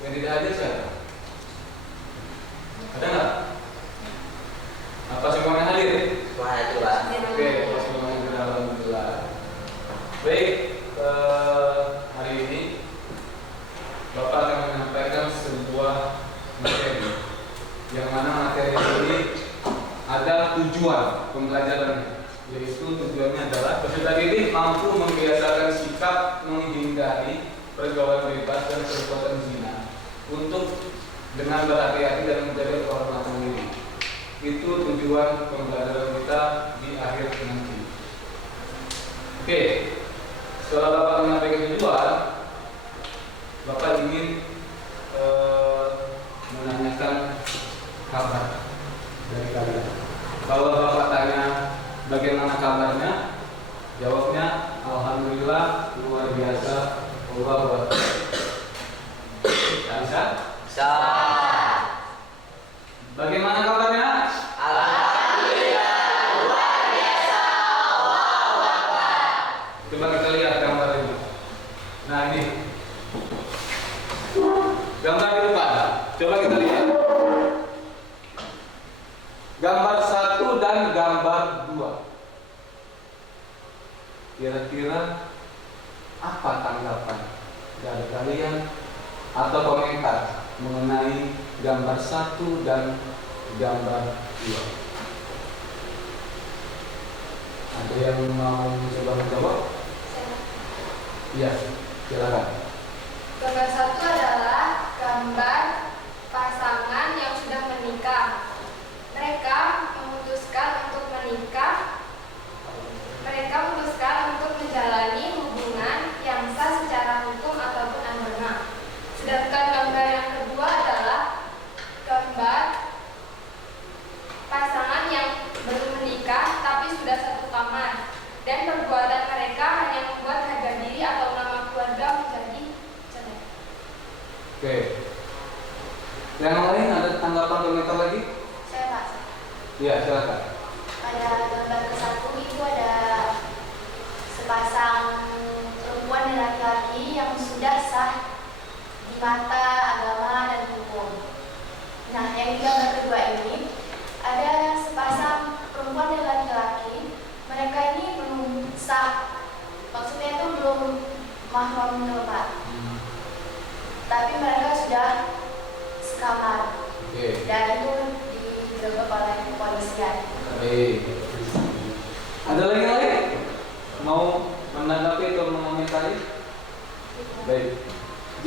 Yang tidak hadir siapa? Ada nggak? Apa semuanya hadir? Semua itu Pak. Oke, semuanya hadir, alhamdulillah. Baik, hari ini Bapak akan menyampaikan sebuah materi, yang mana materi ini ada tujuan pembelajarannya, yaitu tujuannya adalah peserta didik mampu membiasakan sikap menghindari pergaulan bebas dan perbuatan zina untuk dengan berhati-hati dan menjaga kehormatan diri. Itu tujuan pembelajaran kita di akhir nanti. Oke, setelah Bapak menyampaikan tujuan, Bapak ingin menanyakan kabar dari kalian. Kalau Bapak tanya bagaimana kabarnya, jawabnya alhamdulillah, luar biasa, Allah Akbar. Bisa? Bisa. Bagaimana kabarnya? Alhamdulillah, luar biasa, Allahu Akbar. Coba kita lihat gambar ini. Nah ini gambar di depan. Coba kita lihat gambar 1 dan gambar 2. Kira-kira apa tanggapan dari kalian atau komentar mengenai gambar 1 dan gambar 2? Ada yang mau coba menjawab? Iya, silakan. Gambar 1 adalah gambar pasangan yang sudah menikah. Mereka memutuskan untuk menikah. Mereka memutuskan untuk menjalani hubungan yang sah secara hukum ataupun agama. Sedangkan gambar yang kedua adalah gambar pasangan yang belum menikah tapi sudah satu kamar, dan perbuatan mereka hanya membuat harga diri atau nama keluarga menjadi jelek. Oke. Yang lain ada tanggapan komentar lagi? Saya Pak. Iya, silakan. Pada gambar ke-1 itu ada sepasang perempuan dan laki-laki yang sudah sah di mata agama dan hukum. Nah, yang di gambar kedua ini ada sepasang perempuan dan laki-laki. Mereka ini belum sah, maksudnya itu belum mahram Pak. Tapi mereka sudah sekamar. Oke. Dan itu digerebek oleh kepolisian. Baik. Ada lagi mau menanggapi atau mengomentari? Baik.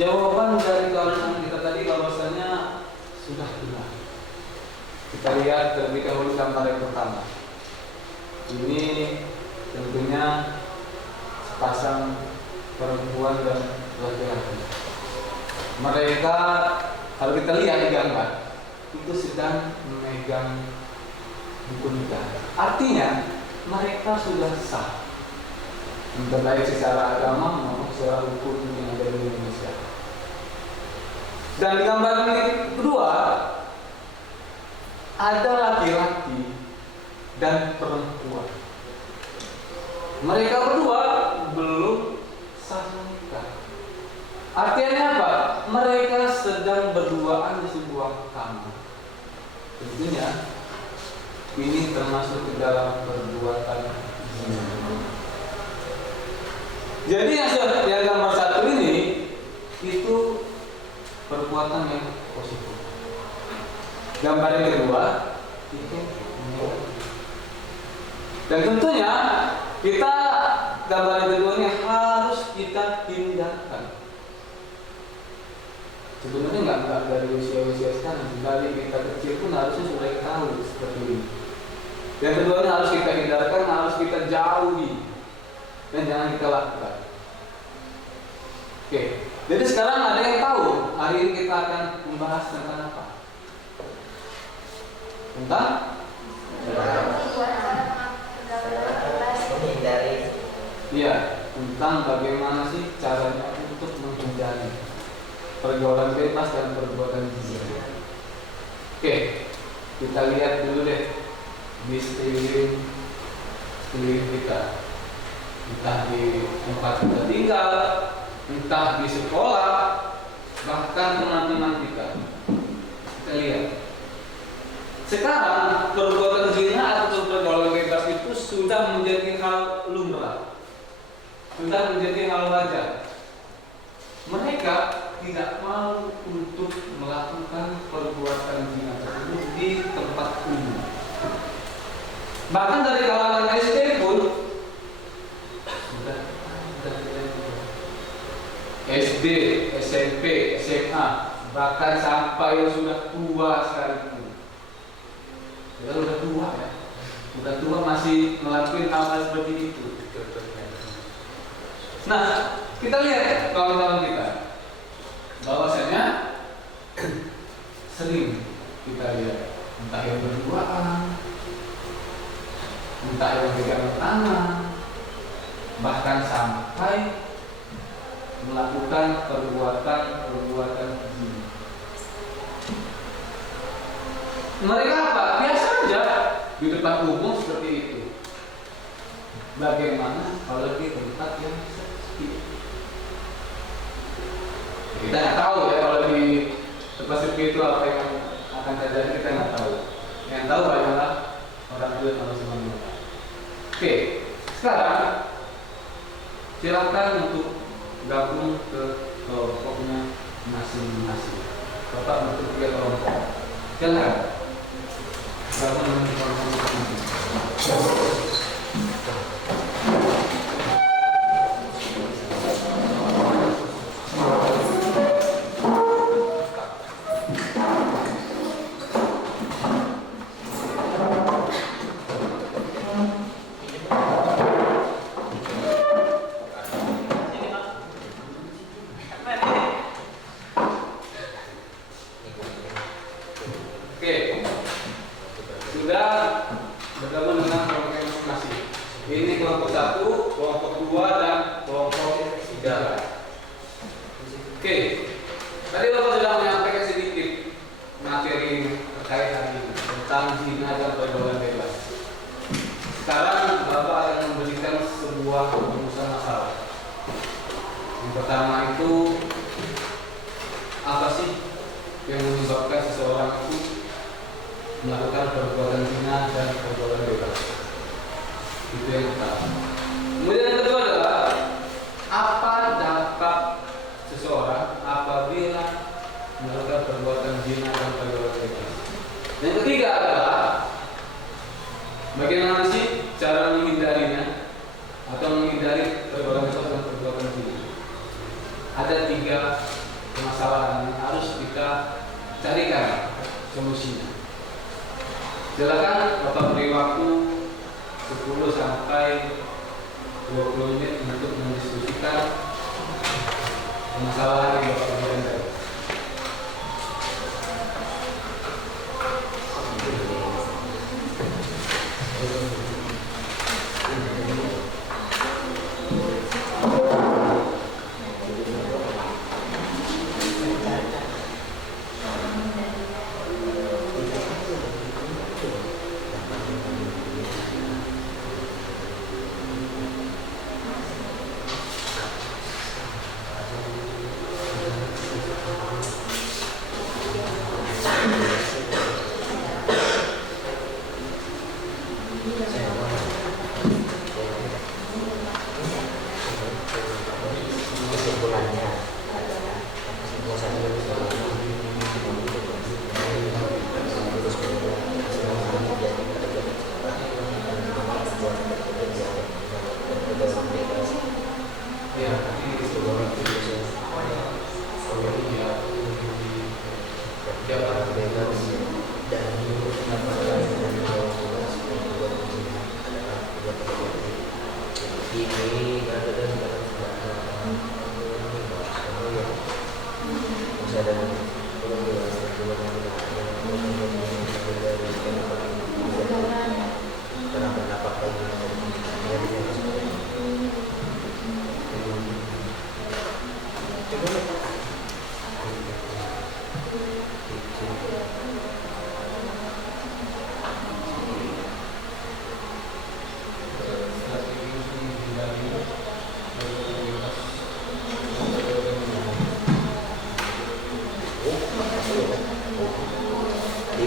Jawaban dari kawan kita tadi bahwasanya sudah benar. Kita lihat terlebih dahulu gambar yang pertama. Ini tentunya sepasang perempuan dan laki-laki. Mereka, kalau kita lihat di gambar, itu sedang memegang buku nikah. Artinya mereka sudah sah, baik secara agama maupun secara hukum yang ada di Indonesia. Dan di gambar ini kedua ada laki-laki dan perempuan. Mereka berdua belum sah menikah. Artinya apa? Mereka sedang berduaan di sebuah kamar. Tentunya ini termasuk ke dalam perbuatan zina. Jadi yang gambar 1 ini itu perbuatan yang positif. Gambar yang kedua itu negatif. Dan tentunya kita gambar yang kedua ini harus kita hindarkan. Sebenarnya nggak dari usia sekarang, dari kita kecil pun harusnya sudah tahu seperti ini. Yang kedua harus kita hindarkan, harus kita jauhi, dan jangan kita lakukan. Oke, jadi sekarang ada yang tahu hari ini kita akan membahas tentang apa? Tentang Menghindari. Iya, tentang bagaimana sih caranya untuk menghindari pergaulan bebas dan perbuatan zina. Oke, kita lihat dulu deh di sekeliling kita, entah di tempat kita tinggal, entah di sekolah, bahkan teman-teman kita. Kita lihat. Sekarang perbuatan zina atau pergaulan bebas itu sudah menjadi hal lumrah, sudah menjadi hal wajar. Mereka tidak mau untuk melakukan perbuatan zina tersebut di tempat umum. Bahkan dari kalangan SD pun sudah SD, SMP, SMA, bahkan sampai yang sudah tua sekalipun. Kita sudah tua ya, sudah tua masih melakukan hal-hal seperti itu. Nah, kita lihat kawan-kawan kita, bahwasanya sering kita lihat entah yang berduaan, entah yang pegang tangan, bahkan sampai melakukan perbuatan zina. Mereka apa? Biasa aja di depan umum seperti itu. Bagaimana kalau di tempat yang sepi? Kita nggak tahu ya kalau di tempat sepi itu apa yang akan terjadi, kita nggak tahu. Yang tahu adalah orang tua yang harus meminta. Oke, sekarang silakan untuk gabung ke kelompoknya masing-masing. Bapak bentuk 3 kelompok. Silakan gabung dengan kelompok masing-masing. Ada 3 permasalahan yang harus kita carikan solusinya. Silakan Bapak beri waktu 10 sampai 20 menit untuk mendiskusikan permasalahan yang Bapak berikan tadi. Tadi.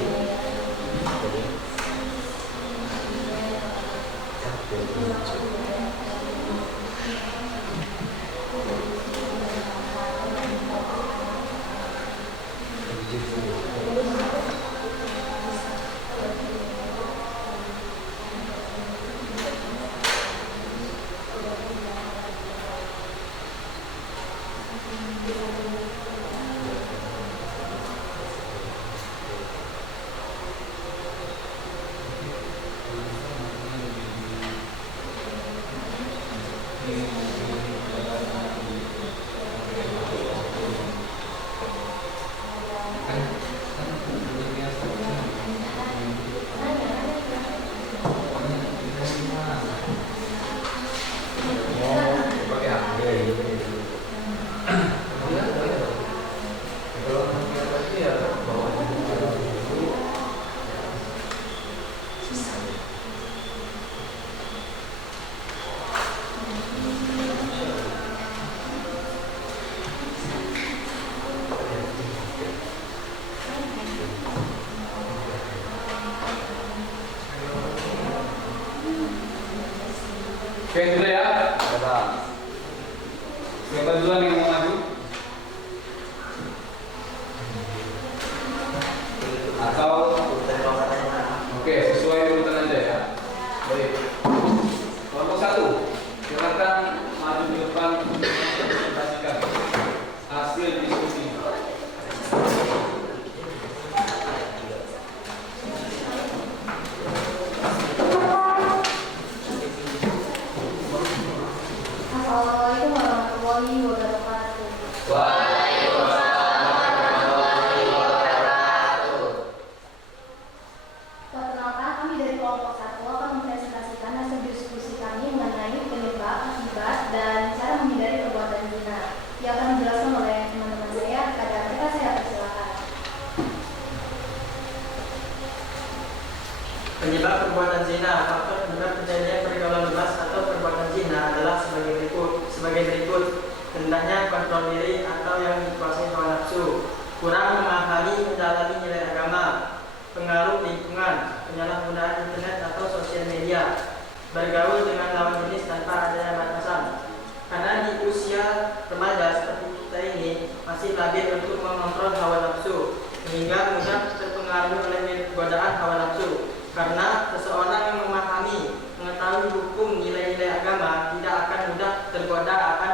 Oke, sudah ya. Siapa duluan yang mau maju? Atau oke, sesuai urutan aja ya. Baik. Kelompok 1, silakan maju di depan untuk mempresentasikan hasil diskusi. Assalamualaikum warahmatullahi wabarakatuh. Waalaikumsalam warahmatullahi wabarakatuh. Perkenalkan, kami dari kelompok 1 akan mempresentasikan hasil diskusi kami mengenai penyebab, akibat, dan cara menghindari perbuatan zina. Yang akan dijelaskan oleh teman-teman saya. Kepada mereka saya persilakan. Penyebab perbuatan zina. Faktor penyebab terjadinya pergaulan bebas atau perbuatan zina adalah sebagai berikut. Hendaknya kontrol diri atau yang dikuasai hawa nafsu, kurang memahami mendalami nilai agama, pengaruh lingkungan, penyalahgunaan internet atau sosial media, bergaul dengan lawan jenis tanpa adanya batasan. Karena di usia remaja seperti kita ini masih labil untuk mengontrol hawa nafsu, sehingga mudah terpengaruh oleh godaan hawa nafsu. Karena seseorang yang memahami, mengetahui hukum nilai-nilai agama tidak akan mudah tergoda akan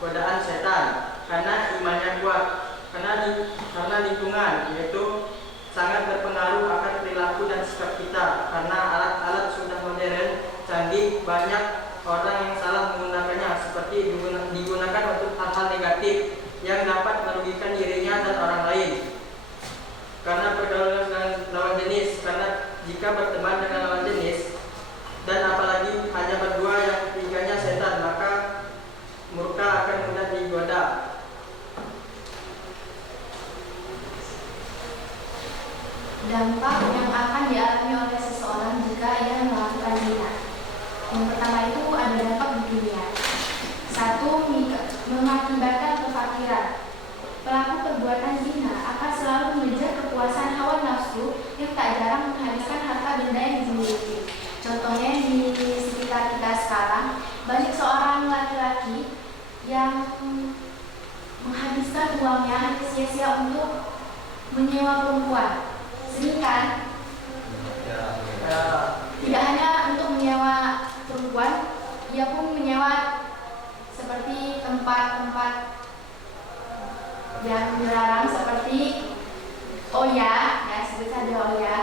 godaan setan, karena imannya kuat. Karena lingkungan, yaitu sangat berpengaruh akan perilaku dan sikap kita. Karena alat-alat sudah modern, canggih, banyak orang yang salah menggunakannya, seperti digunakan untuk hal-hal negatif yang dapat merugikan dirinya dan orang lain. Karena pergaulan dengan lawan jenis, karena jika berteman dengan lawan jenis dan apalagi hanya berdua yang ketiganya setan, maka murka akan mudah digoda. Dampak yang akan dialami oleh seseorang jika ia melakukan zina. Yang pertama itu ada dampak di dunia. 1. Mengakibatkan kefakiran. Pelaku perbuatan zina akan selalu mengejar kepuasan hawa nafsu yang tak jarang menghabiskan harta benda yang dimiliki. Contohnya di sekitar kita sekarang, banyak seorang laki-laki yang menghabiskan uangnya hanya sia-sia untuk menyewa perempuan. Sedangkan tidak hanya untuk menyewa perempuan, ia pun menyewa seperti tempat-tempat yang dilarang seperti Oya, ya sebut saja Oya,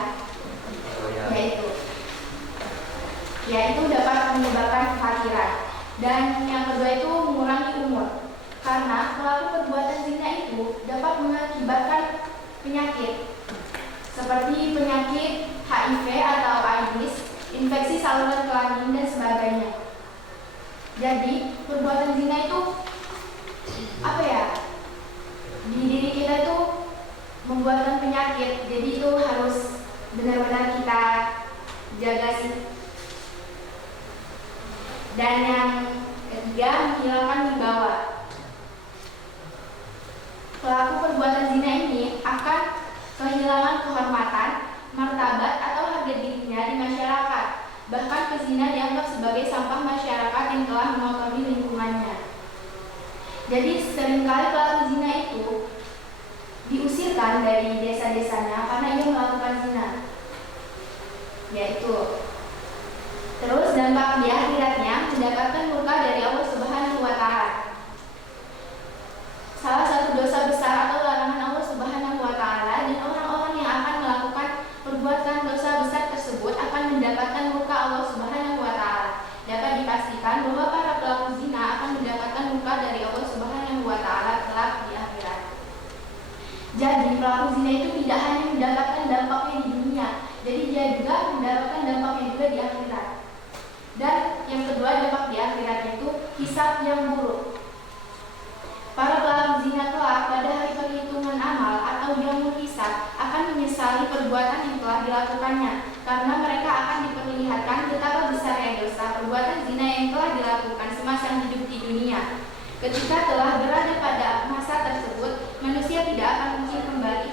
yaitu dapat menyebabkan kefakiran. Dan yang kedua itu mengurangi umur, karena pelaku perbuatan zina itu dapat mengakibatkan penyakit seperti penyakit HIV atau AIDS, infeksi saluran kelamin dan sebagainya. Jadi perbuatan zina itu di diri kita itu membuatkan penyakit. Jadi itu harus benar-benar kita jaga sih. Dan yang ketiga, menghilangkan wibawa. Pelaku perbuatan zina ini akan kehilangan kehormatan, martabat atau harga dirinya di masyarakat. Bahkan pezina dianggap sebagai sampah masyarakat yang telah mengotori lingkungannya. Jadi seringkali pelaku zina itu diusirkan dari desa-desanya karena ia melakukan zina. Yaitu terus dampak di akhiratnya mendapatkan murka dari Allah Subhanahu wa Ta'ala. Salah satu dosa besar atau larangan Allah Subhanahu wa Ta'ala, dan orang-orang yang akan melakukan perbuatan dosa besar tersebut akan mendapatkan murka Allah Subhanahu wa Ta'ala. Dapat dipastikan bahwa para pelaku zina akan mendapatkan murka dari Allah Subhanahu wa Ta'ala kelak di akhirat. Jadi pelaku zina itu tidak hanya mendapatkan dampaknya di dunia, jadi dia juga mendapatkan dampaknya juga di akhirat. Dan yang kedua, dampak di akhiratnya itu hisab yang buruk. Para pelaku zina kelak pada hari perhitungan amal atau yaumul hisab akan menyesali perbuatan yang telah dilakukannya, karena mereka akan diperlihatkan betapa besarnya dosa perbuatan zina yang telah dilakukan semasa hidup di dunia. Ketika telah berada pada masa tersebut, manusia tidak akan mungkin kembali.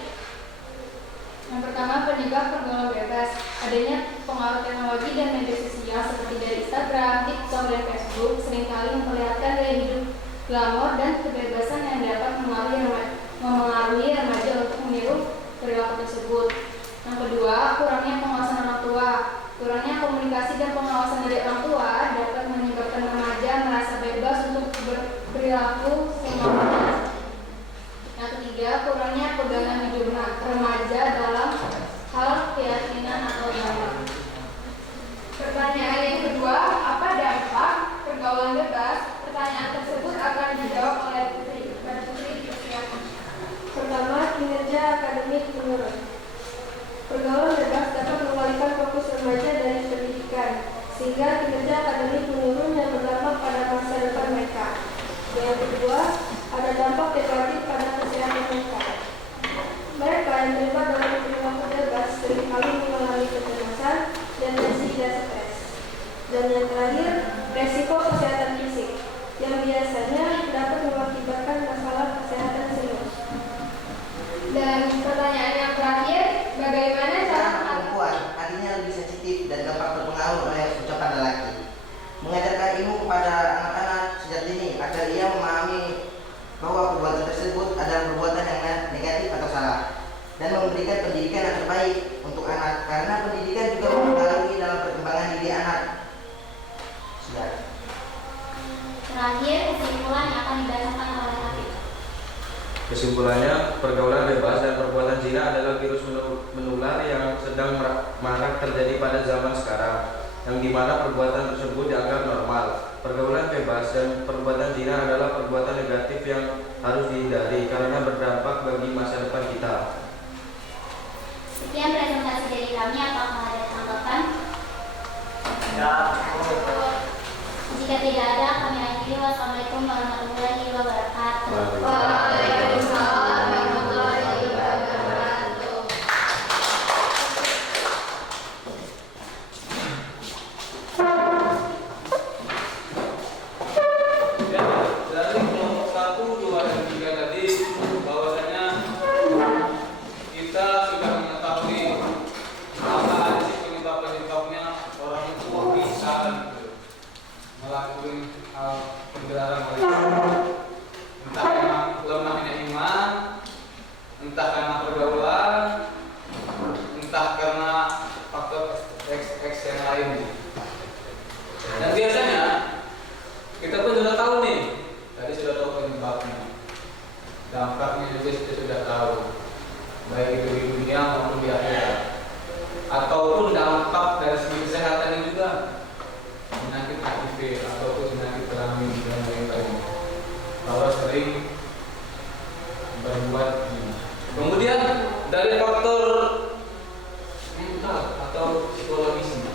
Yang pertama, penyebab pergaulan bebas. Adanya pengaruh teknologi dan media sosial seperti dari Instagram, TikTok, dan Facebook seringkali memperlihatkan gaya hidup glamor dan kebebasan yang dapat memengaruhi remaja untuk meniru perilaku tersebut. Yang kedua, kurangnya pengawasan orang tua. Kurangnya komunikasi dan pengawasan dari orang tua dapat menyebabkan remaja merasa bebas untuk berperilaku semaunya. Yang ketiga, kurangnya pegangan hidup remaja dalam hal keyakinan atau agama. Pertanyaan yang kedua, apa dampak pergaulan bebas? Pertanyaan tersebut akan dijawab oleh Putri dipersilakan. Pertama, kinerja akademik menurun. Pergaulan bebas dapat mengalihkan fokus remaja dari pendidikan, sehingga kinerja akademik menurun yang berdampak pada masa depan mereka. Yang kedua, ada dampak negatif pada kesehatan mereka. Mereka yang terlibat dalam perilaku bebas seringkali mengalami kecemasan, depresi, dan stres. Dan yang terakhir, resiko kesehatan fisik, yang biasanya dapat mengakibatkan masalah kesehatan serius. Dan pertanyaan yang terakhir, bagaimana cara perempuan artinya lebih sensitif dan gampang terpengaruh oleh ucapan lelaki. Mengajarkan ilmu kepada anak-anak sejak dini agar ia memahami bahwa perbuatan tersebut adalah perbuatan yang negatif atau salah, dan memberikan pendidikan yang terbaik untuk anak, karena pendidikan juga mempengaruhi dalam perkembangan diri anak. Sudah. Terakhir, kesimpulan yang akan dibacakan oleh Habib. Kesimpulannya, pergaulan bebas dan perbuatan zina adalah virus menular yang sedang marak terjadi pada zaman sekarang, yang dimana perbuatan tersebut dianggap normal. Pergaulan bebas dan perbuatan zina adalah perbuatan negatif yang harus dihindari karena berdampak bagi masa depan kita. Sekian presentasi dari kami, apakah ada tanggapan? Ya. Jika tidak ada, kami akhiri. Wassalamualaikum warahmatullahi wabarakatuh. Waalaikumsalam warahmatullahi wabarakatuh. Ya, dari kelompok 1, 2, dan 3 tadi bahwasanya kita sudah mengetahui apa aja sih penyebab-penyebabnya orang tua bisa melakukan hal penggelaran mereka. Entah karena lemahnya iman, entah karena pergaulan, entah karena faktor X yang lainnya. Dan biasanya kita pun sudah tahu nih, tadi sudah tahu penyebabnya, dampaknya juga kita sudah tahu, baik itu di dunia maupun di akhirat, ataupun dampak dari segi kesehatannya juga, penyakit HIV ataupun penyakit kelamin dan lain-lain. Kalau sering berbuat zina. Kemudian dari faktor mental atau psikologisnya,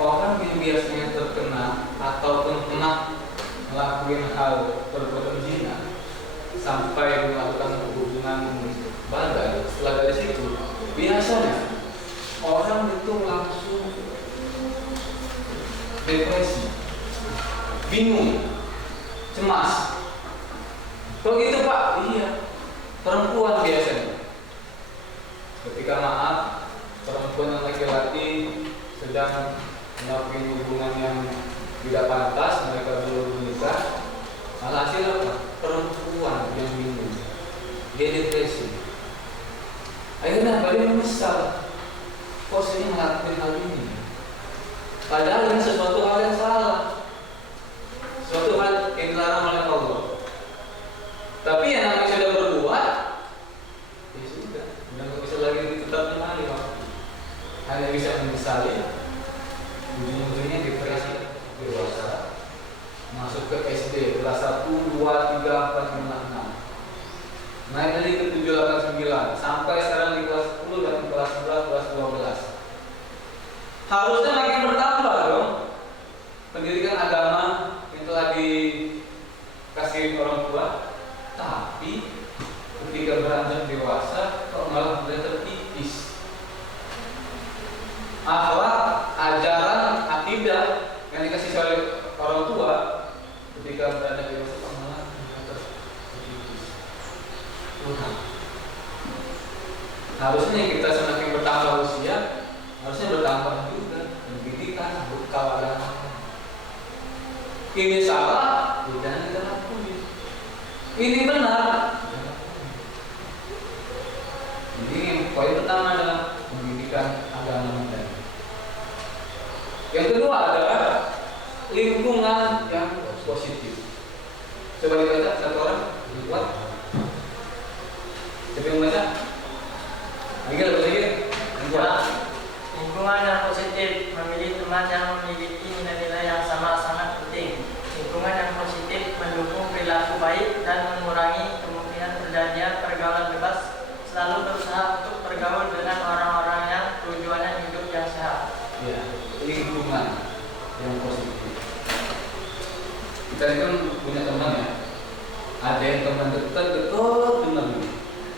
orang yang biasanya terkena ataupun pernah melakukan hal perbuatan zina sampai melakukan hubungan badan, setelah dari situ biasanya orang itu langsung depresi, bingung, cemas. Kok gitu Pak? Iya, perempuan biasanya. dia depresi. Akhirnya dia menyesal, kok saya melakukan hal ini. Padahal ini sesuatu hal yang salah, suatu hal yang dilarang oleh Allah. Tapi yang namanya sudah berbuat, ya sudah nggak bisa lagi tetap menyali, hanya bisa menyesali. Ujung-ujungnya depresi dewasa, masuk ke SD kelas 1, 2, 3, 4, 5, 6, naik lagi ke 7, 8, 9, sampai sekarang di kelas 10 dan kelas 11, kelas 12. Harusnya makin bertambah dong pendidikan agama yang telah dikasih orang tua. Tapi ketika beranjak dewasa kok malah mulai terkikis. Akhlak, ajaran, akidah yang dikasih oleh orang tua ketika beranjak dewasa kok malah terkikis. Harusnya kita semakin bertambah usia, harusnya bertambah juga pendidikan, bekal agama. Ini salah, jangan kita lakukan. Ini benar. Ini poin pertama adalah pendidikan agama kita. Yang kedua adalah lingkungan yang positif. Coba dibaca satu orang, buat. Siapa yang baca? Agil, sedikit. Lingkungan yang positif, memilih teman yang memiliki nilai-nilai yang sama sangat penting. Lingkungan yang positif mendukung perilaku baik dan mengurangi kemungkinan terjadinya pergaulan bebas. Selalu berusaha untuk bergaul dengan orang-orang yang tujuannya hidup yang sehat. Ya, lingkungan yang positif. Kita kan punya teman ya. Ada yang teman dekat teman,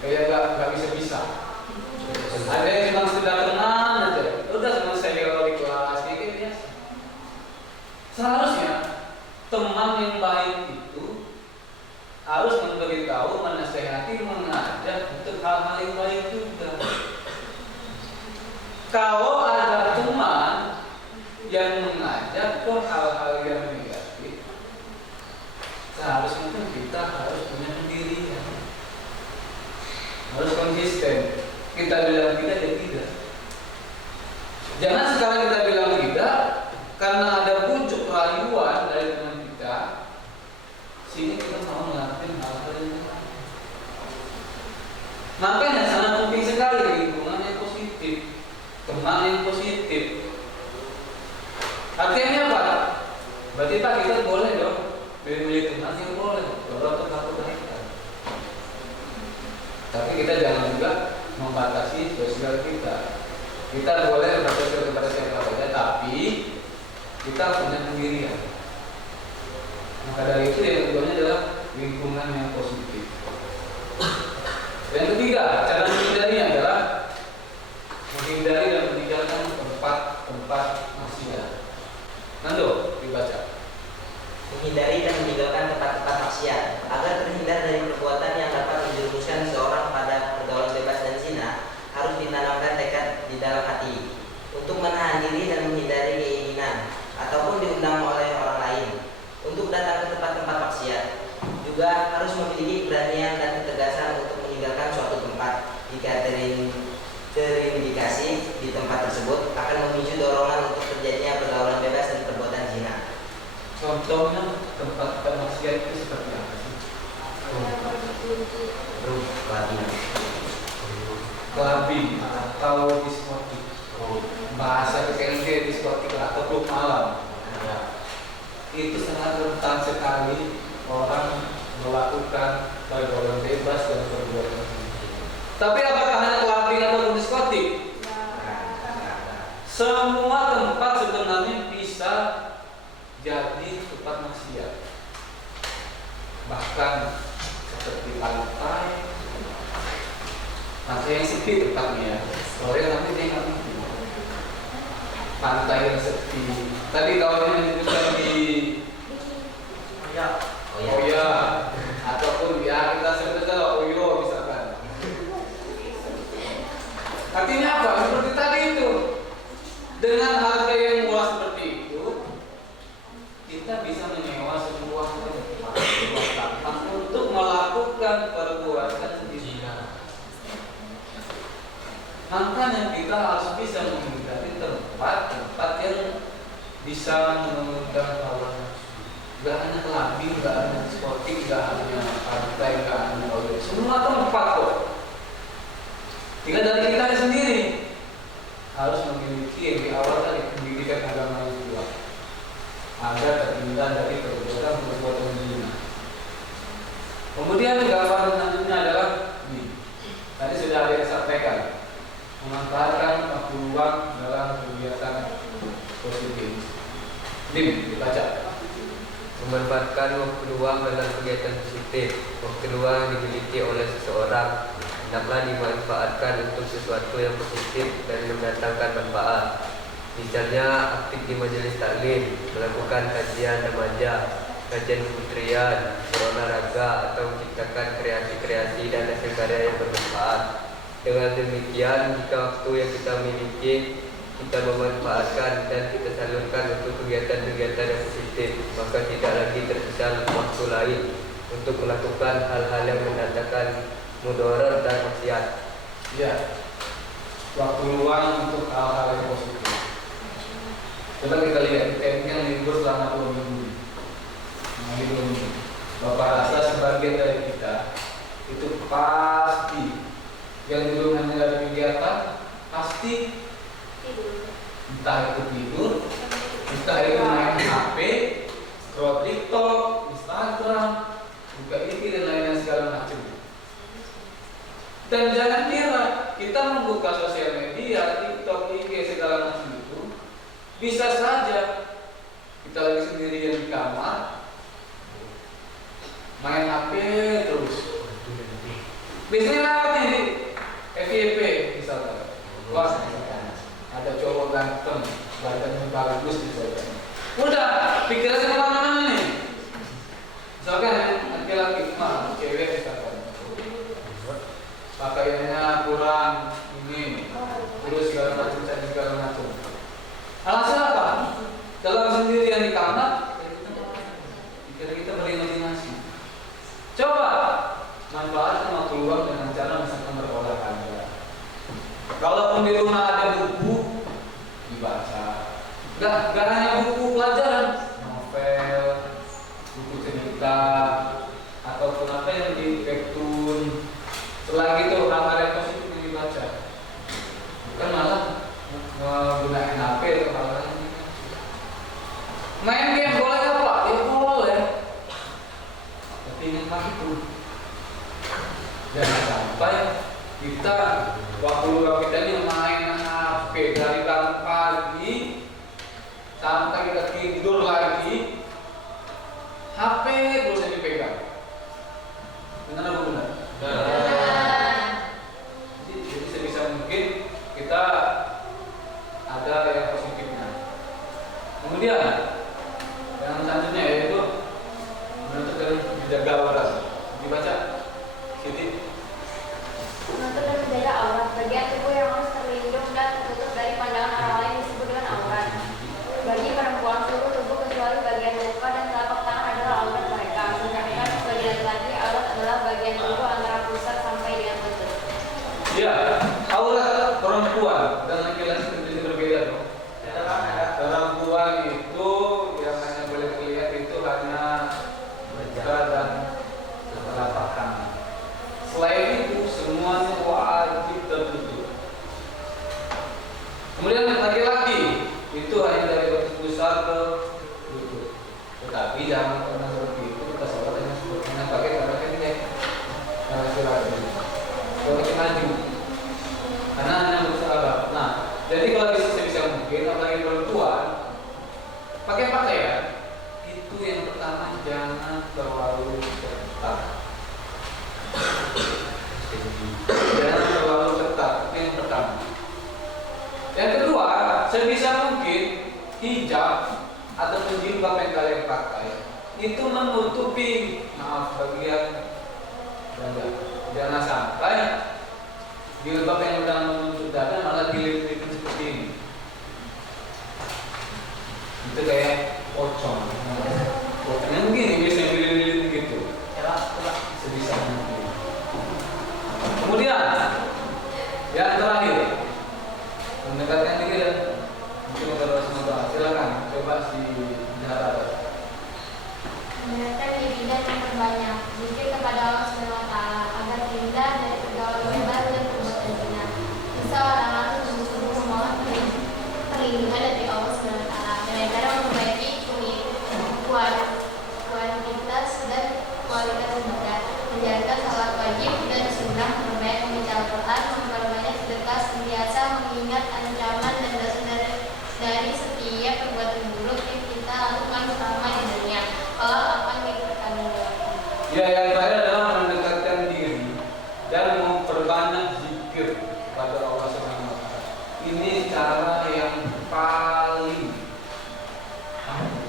kayak gak bisa. Ada yang cuma sekedar kenal aja. Udah selesai kalau di kelas kayak biasa. Seharusnya teman yang baik itu harus memberitahu, menasehati, mengajak untuk hal-hal yang baik juga. Kalau ada teman yang mengajak ke hal-hal yang negatif, seharusnya kita harus punya pendirian, harus konsisten. Kita bilang tidak, ya tidak. Jangan sekali kita bilang tidak karena ada bujuk rayuan dari teman kita, sehingga kita mau melakukan hal-hal yang lain. Makanya sangat penting sekali lingkungan yang positif, teman yang positif. Artinya apa? Berarti Pak kita boleh dong milih teman yang boleh, kalau tetap kebaikan. Tapi kita jangan juga membatasi sosial kita. Kita boleh bersosial kepada siapa saja, tapi kita punya pendirian. Maka dari itu yang keduanya adalah lingkungan yang positif. Yang ketiga, cara menghindarinya adalah menghindari dan meninggalkan tempat-tempat maksiat. Nando, dibaca. Menghindari dan meninggalkan tempat-tempat maksiat agar terhindar dari perbuatan yang dapat menjerumuskan seorang pada pergaulan bebas dan zina, harus ditanamkan tekad di dalam hati untuk menahan diri dan menghindari keinginan ataupun diundang oleh orang lain untuk datang ke tempat-tempat maksiat. Juga harus memiliki keberanian dan ketegasan untuk meninggalkan suatu tempat jika terindikasi di tempat tersebut akan memicu dorongan untuk terjadinya pergaulan bebas dan perbuatan zina. Contohnya tempat maksiat itu seperti apa sih? Clubbing atau diskotik. Bahasa PKND diskotik atau klub malam. Itu sangat rentan sekali orang melakukan pergaulan bebas dan perbuatan zina. Tapi apakah hanya clubbing atau diskotik? Semua tempat sebenarnya bisa jadi tempat maksiat. Bahkan seperti pantai yang sepi tempatnya. Sore nanti dia nggak sepi. Pantai yang sepi. Tadi kawannya menyebutkan di Oya, ataupun ya kita sebutkan Oyo misalkan. Artinya apa? Seperti tadi itu. Dengan harga yang murah seperti itu, kita bisa menyewa sebuah tempat untuk melakukan perbuatan zina. Makanya kita harus bisa menghindari tempat-tempat yang bisa mengundang hawa nafsu. Gak hanya kelabing, gak hanya sporting, gak hanya pantai, gak hanya toilet. Semua tempat kok. Tinggal dari kita sendiri harus memiliki yang di awal tadi pendidikan agama yang kuat agar terhindar dari perbuatan zina. Kemudian gambaran selanjutnya adalah ini. Tadi sudah ada yang sampaikan, memanfaatkan waktu luang dalam kegiatan positif. Dibaca. Memanfaatkan waktu luang dalam kegiatan positif. Waktu luang dimiliki oleh seseorang hendaklah dimanfaatkan untuk sesuatu yang positif dan mendatangkan manfaat. Misalnya aktif di majelis taklim, melakukan kajian remaja, kajian kementerian, berolahraga, atau menciptakan kreasi-kreasi dan hasil karya yang bermanfaat. Dengan demikian, jika waktu yang kita miliki kita memanfaatkan dan kita salurkan untuk kegiatan-kegiatan yang positif, maka tidak lagi tersisa waktu lain untuk melakukan hal-hal yang mendatangkan mudarat dan maksiat. Ya, waktu luang untuk hal-hal yang positif. Coba kita lihat, kita yang libur selama 2 minggu. Bapak rasa sebagian dari kita itu pasti yang dulu hanya dari kegiatan pasti Tidur. entah itu tidur, entah itu main HP, scroll TikTok, Instagram, buka IG dan lain-lain segala macam. Dan jangan kira kita membuka sosial media, TikTok, IG segala macam itu bisa saja kita lagi sendirian di kamar main HP terus. Biasanya lewatnya di FYP misalkan. Wah, ada cowok ganteng, badannya bagus misalkan. Udah, pikirannya kemana-mana nih. Misalkan laki-laki, cewek misalkan. Pakaiannya kurang ini, terus segala macam. Alasan apa? Dalam sendirian di kamar, kita berimajinasi. Coba manfaatkan waktu luang dengan cara misalkan berolahraga. Kalaupun di rumah ada buku, dibaca. Gak hanya buku pelajaran, novel, buku cerita, ataupun apa yang di webtoon. Selain itu hal-hal yang positif yang dibaca. Bukan malah menggunakan HP atau hal-hal yang main game boleh nggak Pak? Ya boleh. Tapi ingat itu, jangan sampai kita waktu luang kita ini main HP dari bangun pagi sampai kita tidur lagi, HP terus yang dipegang. Benar atau benar? Jadi sebisa mungkin kita ada yang positifnya. Kemudian yang selanjutnya yaitu menutup dan menjaga aurat. Dibaca, Siti. Menutup dan menjaga aurat, bagian tubuh yang harus terlindung dan tertutup dari pandangan orang lain disebut dengan aurat. Bagi perempuan, seluruh tubuh kecuali bagian muka dan telapak tangan adalah aurat mereka. Sedangkan bagi laki-laki, aurat adalah bagian tubuh antara pusar sampai dengan lutut. Ya, aurat perempuan dan laki-laki tentu berbeda dong. Perempuan itu yang hanya boleh terlihat itu hanya muka dan telapak tangan. Selain itu semuanya wajib tertutup. Kemudian laki-laki itu hanya dari lutut pusar ke lutut. Tetapi jangan pernah seperti itu kita sholat dengan pakai cara pendek, cara surat ini. Kalau kita maju, karena hanya bersahabat. Nah, jadi kalau bisa mungkin apalagi perempuan pakai pakaian itu yang pertama jangan terlalu ketat. Jangan terlalu ketat, itu yang pertama. Yang kedua, sebisa mungkin hijab atau jilbab yang kalian pakai itu menutupi bagian dada. Jangan sampai jilbab yang udah menutup dada malah dililit seperti ini. Itu kayak pocong. Pocongnya begini biasanya dililit gitu. Sebisa mungkin. Kemudian yang terakhir di darat. Mendengarkan diri dan memperbanyak zikir kepada Allah Subhanahu wa taala agar terhindar dari pergaulan bebas dan perbuatan zina. Bisa orang lalu sungguh-sungguh memohon perlindungan dari Allah Subhanahu wa taala dengan cara memperbaiki kualitas dan kualitas ibadah, menjalankan salat wajib dan sunnah, memperbanyak membaca Al-Quran, memperbanyak sedekah, senantiasa mengingat ancaman dan dosa dari setiap perbuatan buruk yang kita lakukan selama di dunia. Allah akan dipertanggungjawabkan. Ya, yang terakhir adalah mendekatkan diri dan memperbanyak zikir pada Allah Subhanahu wa taala. Ini cara yang paling ampuh.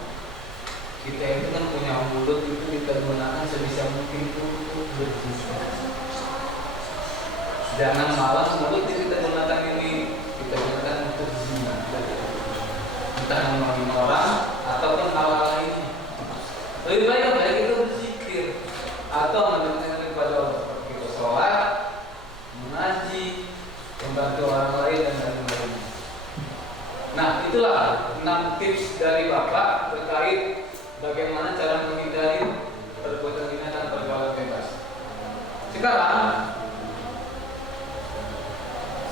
Kita itu kan punya mulut itu kita gunakan sebisa mungkin untuk berzikir. Jangan malas mulut kita gunakan ini, kita gunakan untuk zina. Entah ngomongin orang ataupun hal-hal lainnya. Lebih baik kita berzikir atau mendengarkan kepada Allah seperti kita sholat, mengaji, membantu orang lain dan lain-lain. Nah, itulah 6 tips dari Bapak terkait bagaimana cara menghindari perbuatan zina dan pergaulan bebas. Sekarang,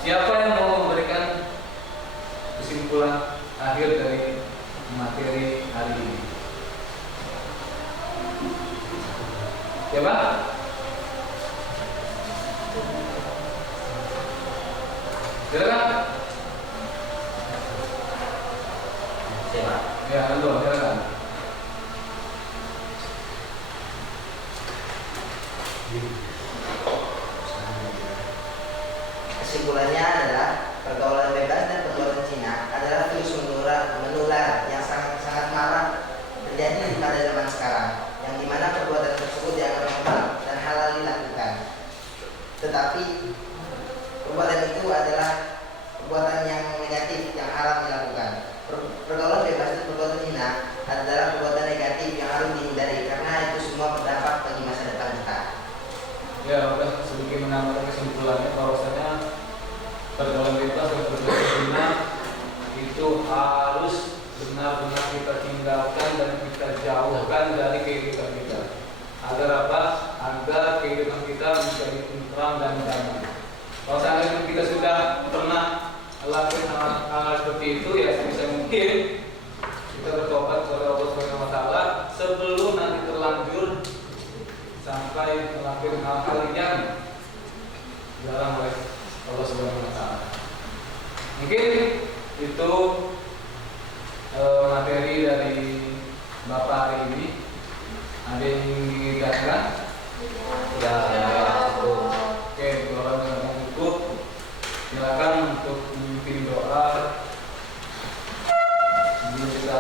siapa yang mau memberikan kesimpulan akhir dari materi hari ini? Ya Pak? Silakan. Ya, silakan. Kesimpulannya adalah pergaulan bebas dan perbuatan zina adalah virus menular yang sangat marak terjadi pada zaman sekarang, yang dimana perbuatan tersebut dianggap normal dan halal dilakukan. Tetapi perbuatan itu adalah perbuatan yang negatif yang haram dilakukan. Pergaulan bebas dan perbuatan zina adalah perbuatan negatif yang harus dihindari karena itu semua berdampak bagi masa depan kita. Ya, udah sedikit menambahkan kesimpulannya bahwasanya pergaulan bebas dan perbuatan zina itu harus benar-benar kita tinggalkan dan kita jauhkan dari kehidupan kita. Agar apa? Agar kehidupan kita menjadi tentram dan damai. Kalau seandainya kita sudah pernah melakukan hal-hal seperti itu, ya sebisa mungkin kita bertobat kepada Allah Subhanahu wa taala sebelum nanti terlanjur sampai melakukan hal-hal yang dilarang oleh Allah Subhanahu wa taala. Mungkin itu materi dari Bapak hari ini. Ada yang ingin dikatakan? Ya, Oke, kalau yang cukup, silakan untuk memimpin doa sebelum kita